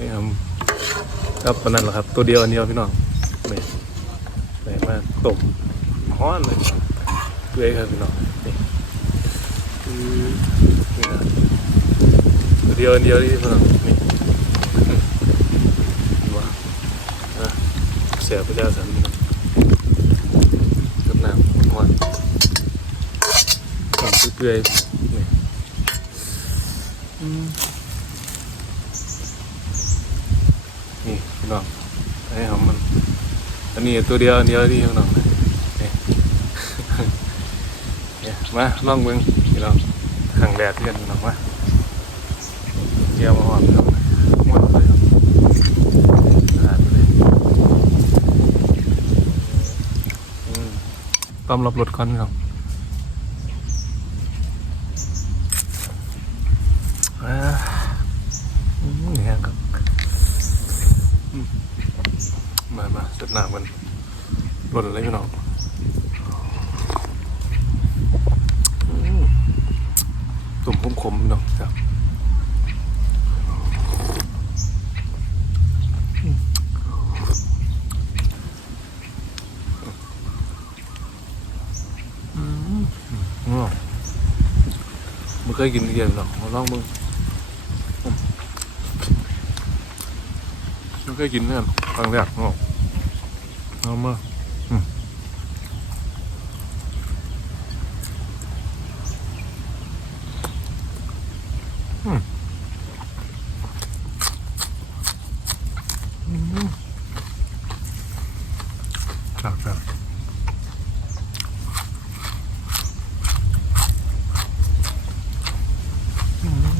นี่ครับครับปนนั้นแหละครับ ตัวเดียวอันเดียวพี่น้องนี่ใส่มาต้มฮ้อนเลยเปื่อยครับพี่น้องนี่นี่นะตัวเดียวอันเดียวที่พี่น้องนี่ว้าอะเสียไปแล้วสันพี่น้องกับน้ำฮ้อนต้มเปื่อยนี่อืม น้องให้หอมมัน อันนี้ตัวเดียวอันเดียวที่น้องนี่เนี่ยมาลองเบิ่งพี่น้องขังแดดเที่กันน้องมาเดียวมาหอมน้องหมดเลยครับขาดเลยอืมต้อมรับรถก่อนพี่น้องอ่าอืมนี่ฮะครับ มามาเสร็จน้ำกันหล่นเลยพี่น้องตุ่มคมๆพี่น้องครับอืมอืมอืมไม่เคยกินเดีย็นหรอกลองมึงอืม ไม่เคยกินเนี่ยครั้งแรกเนาะเอามาอืมอืมอืมครับครับอืม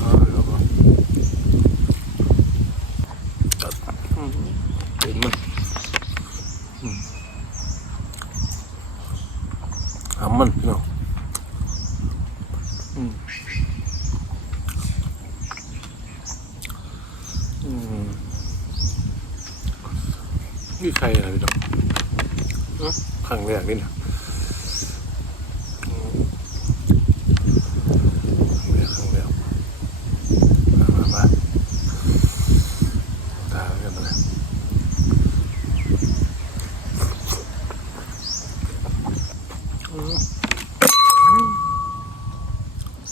เอาเอาเอาตัดอืมเห็นมันอืมหา มันพี่น้องอืมอืมนี่ใครอะไรพี่น้องครั้งแรกนี่นะอืมครั้งแรกครั้งแรกมามามาตากันมาเลยอืม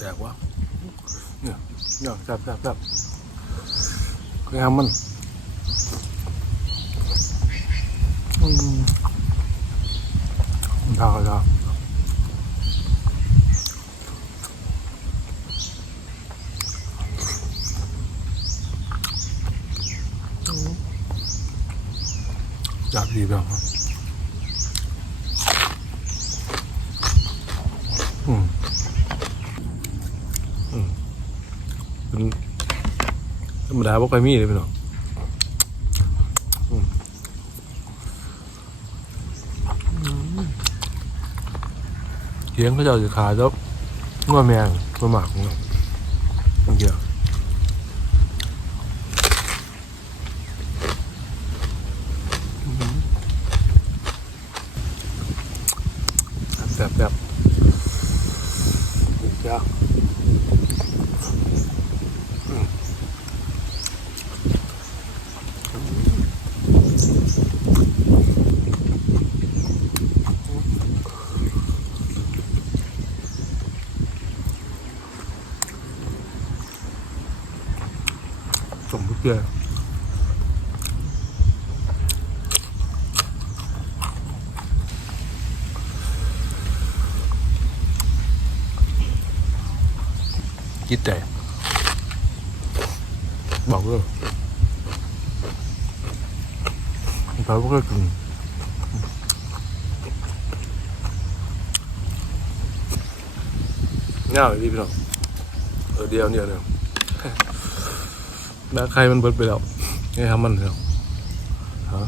แสบวะเนี่ยเนี่ยจับจับจับคือทำมันอืมมันทาเลยอะจับดีแบบอืมอืมเป็นธ รรมดาบ่ค่อยมีเลยพี่น้องเลี้ยงเขาเจะจะขาแล้วงัวแมงตัวหมากของเราเกียวแบบแบบเจ้า สมทุกอย่างคิดใจบอกเลยเราก็กิ นะใครมันเบิดไปแล้วนี่ทำมันเถอะฮะ